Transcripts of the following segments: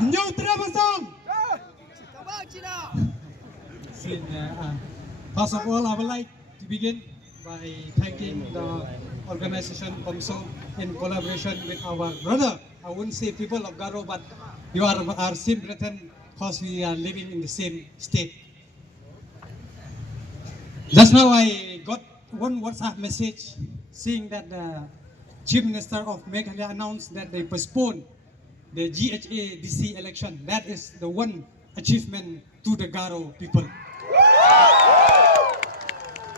Nhiều Trebasong. First of all, I would like to begin by thanking the organization COMSO in collaboration with our brother. I wouldn't say people of Garo, but you are our same brethren because we are living in the same state. Just now I got one WhatsApp message saying that the Chief Minister of Meghalaya announced that they postponed the GHA DC election. That is the one achievement to the Garo people.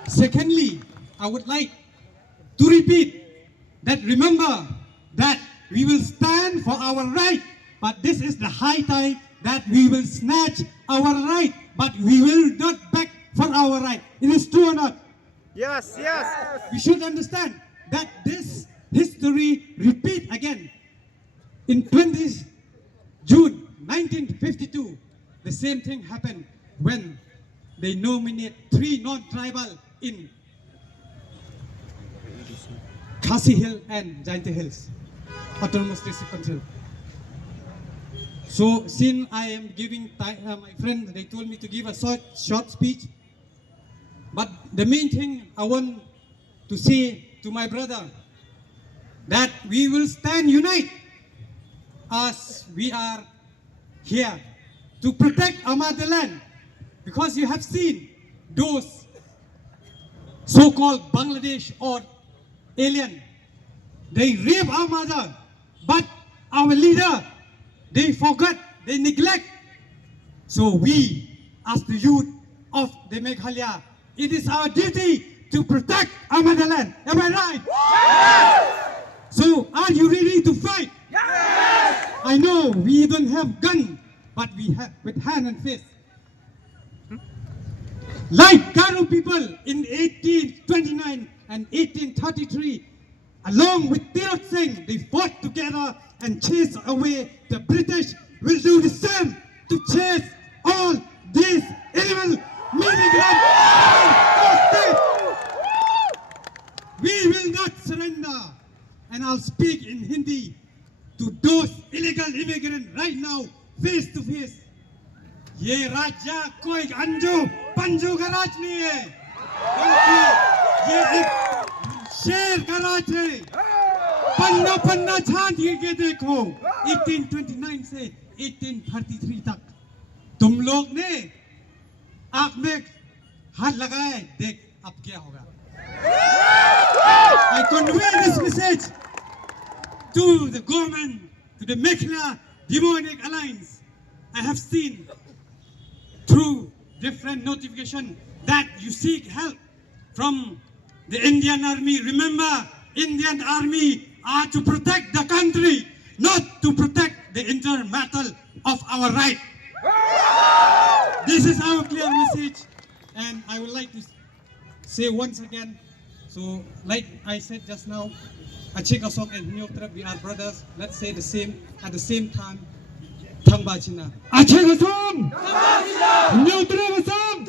Secondly, I would like to repeat that remember that we will stand for our right, but this is the high time that we will snatch our right, but we will not beg for our right. It is true or not? Yes, yes. We should understand that this history repeat again. In 20 June 1952, the same thing happened when they nominate 3 non-tribal in Khasi Hill and Jaintia Hills, Autonomous District Council. So since I am giving time, my friend, they told me to give a short speech. But the main thing I want to say to my brother, that we will stand united as we are here to protect our motherland. Because you have seen those so-called Bangladesh or alien, they rape our mother, but our leader, they forget, they neglect. So we, as the youth of the Meghalaya, it is our duty to protect our motherland. Am I right? Yes! So are you ready to fight? Yes! I know we don't have gun, but we have with hand and fist. Like Garo people in 1829 and 1833, along with Tirot Singh, they fought together and chased away the British. Will do the same to chase all these illegal migrants. We will not surrender. And I'll speak in Hindi to those illegal immigrants right now, face to face. ये राज्य कोई अंजू पंजू का राज नहीं है, बल्कि ये एक शेर का राज है। पन्ना पन्ना छान के देखो, 1829 से 1833 तक तुम लोग ने आंख में हाथ लगाए, देख अब क्या होगा। I convey this message to the government, to the Meghalaya Demonic Alliance. I have seen through different notification that you seek help from the Indian Army. Remember, Indian Army are to protect the country, not to protect the internal matter of our right. This is our clear message, and I would like to say once again, so like I said just now, Aceh Kosong and Nyotrap, we are brothers. Let's say the same at the same time. Tangbachina. Aceh Kosong! Nyotrap Kosong!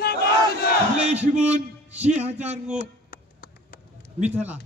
Leishibun, Shihajarngo, Mithala.